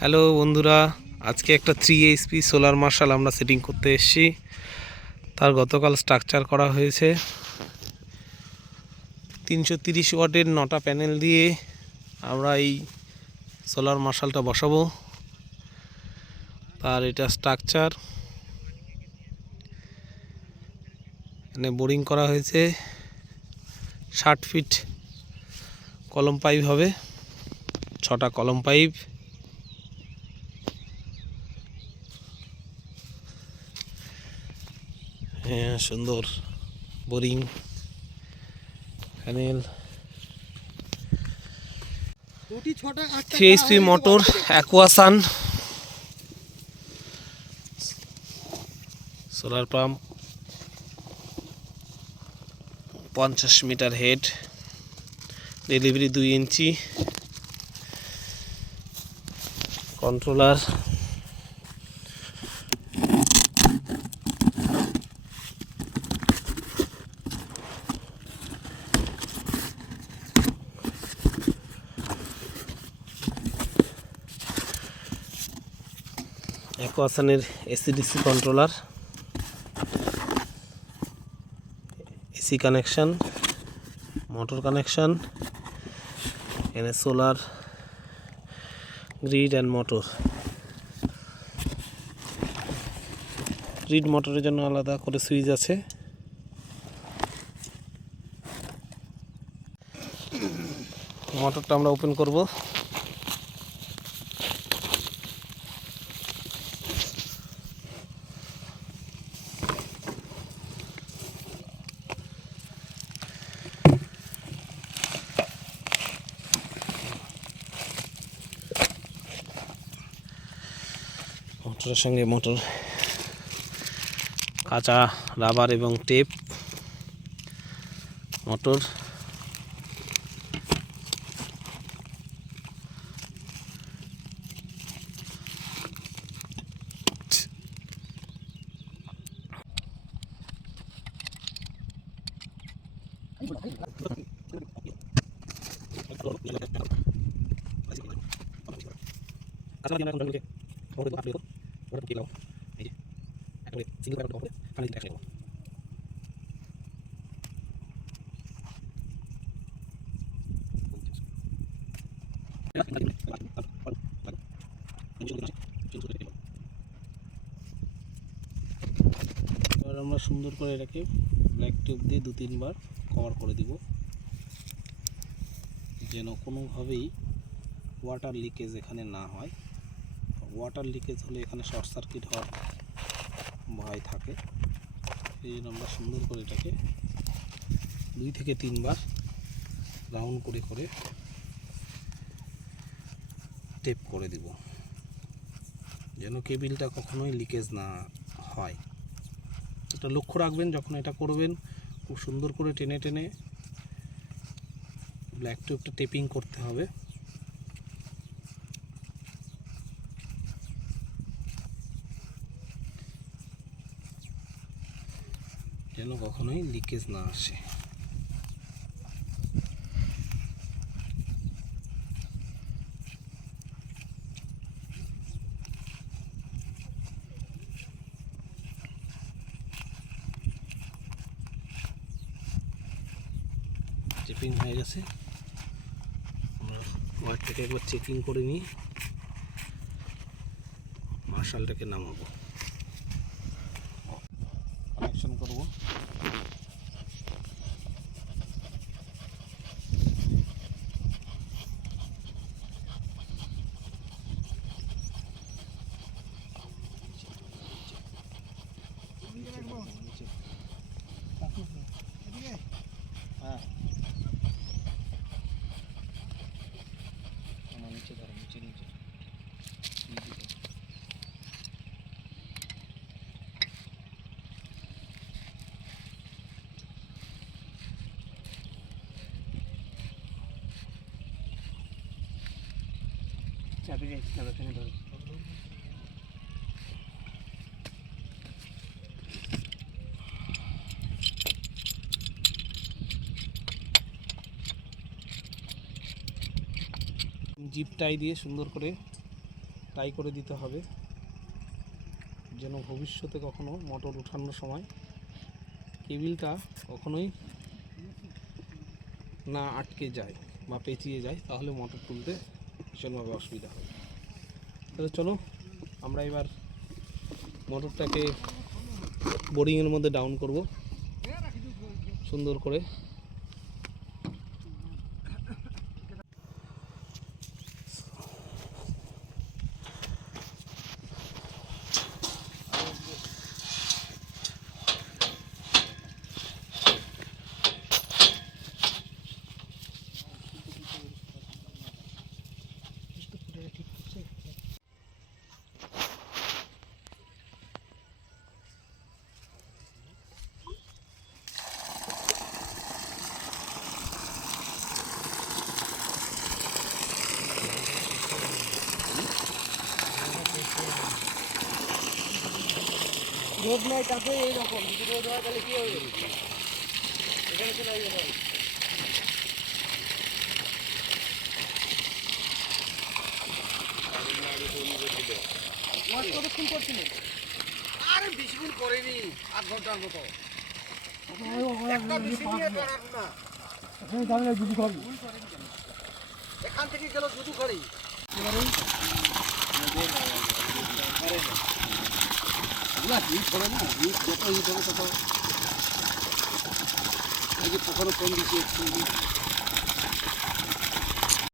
Hello বন্ধুরা, আজকে একটা 3 HP সোলার মার্শাল আমরা সেটিং করতে এসেছি। তার গতকাল স্ট্রাকচার করা হয়েছে। 330 ওয়াটের 9টা প্যানেল দিয়ে আমরা এই সোলার মার্শালটা বসাবো। তার এটা স্ট্রাকচার, এখানে বোরিং করা হয়েছে। 60 ফিট কলম পাইপ হবে, 6টা কলম পাইপ। হ্যাঁ, সুন্দর boring panel. 3 HP motor, Aquasan solar pump, 50 metre head, delivery 2 inch, controller, অ্যাকোয়াসানের AC DC controller, AC connection, motor connection, এখানে solar grid and motor. Grid মোটরের জন্য আলাদা করে সুইচ আছে। মোটরটা আমরা ওপেন করব। মোটরের সঙ্গে মোটর, কাঁচা রাবার এবং টেপ, মোটর, এবার আমরা সুন্দর করে এটাকে ব্ল্যাক টিউব দিয়ে 2-3 বার কভার করে দিব, যেন কোনোভাবেই ওয়াটার লিকেজ এখানে না হয়। ওয়াটার লিকেজ হলে এখানে শর্ট সার্কিট হওয়ার ভয় থাকে। এই জন্য আমরা সুন্দর করে এটাকে 2 থেকে 3 বার রাউন্ড করে করে টেপ করে দিব, যেন কেবিলটা কখনোই লিকেজ না হয়। এটা লক্ষ্য রাখবেন যখন এটা করবেন, খুব সুন্দর করে টেনে টেনে ব্ল্যাক টিউবটা টেপিং করতে হবে। যেন কখনোই লিকেজ না আসে। চেকিং হয়ে গেছে, আমরা ওয়ারটাকে একবার চেকিং করে নিয়ে মার্শালটাকে নামাবো, কানেকশন করবো। হ্যাঁ, আমার নিচে ধরো, নিচে নিচে চাবি রেখে ধরো। জিপ টাই দিয়ে সুন্দর করে টাই করে দিতে হবে, যেন ভবিষ্যতে কখনো মোটর উঠানোর সময় কেবিলটা কখনোই না আটকে যায় বা পেঁচিয়ে যায়, তাহলে মোটর তুলতে ভীষণভাবে অসুবিধা হবে। তাহলে চলো আমরা এবার মোটরটাকে বোরিংয়ের মধ্যে ডাউন করব সুন্দর করে। রোদ নাই তাতে এইরকম, যদি রোদ হয় তাহলে কি হবে? এখানে চলে আসবে। মাছ কতক্ষণ করছিলেন? আরে বেশিক্ষণ করেনি, 8 ঘন্টার মতো। একটা বেশি নিয়ে বেড়ান না। এখান থেকে গেল দুধু খাড়ি। যত কম দিচ্ছে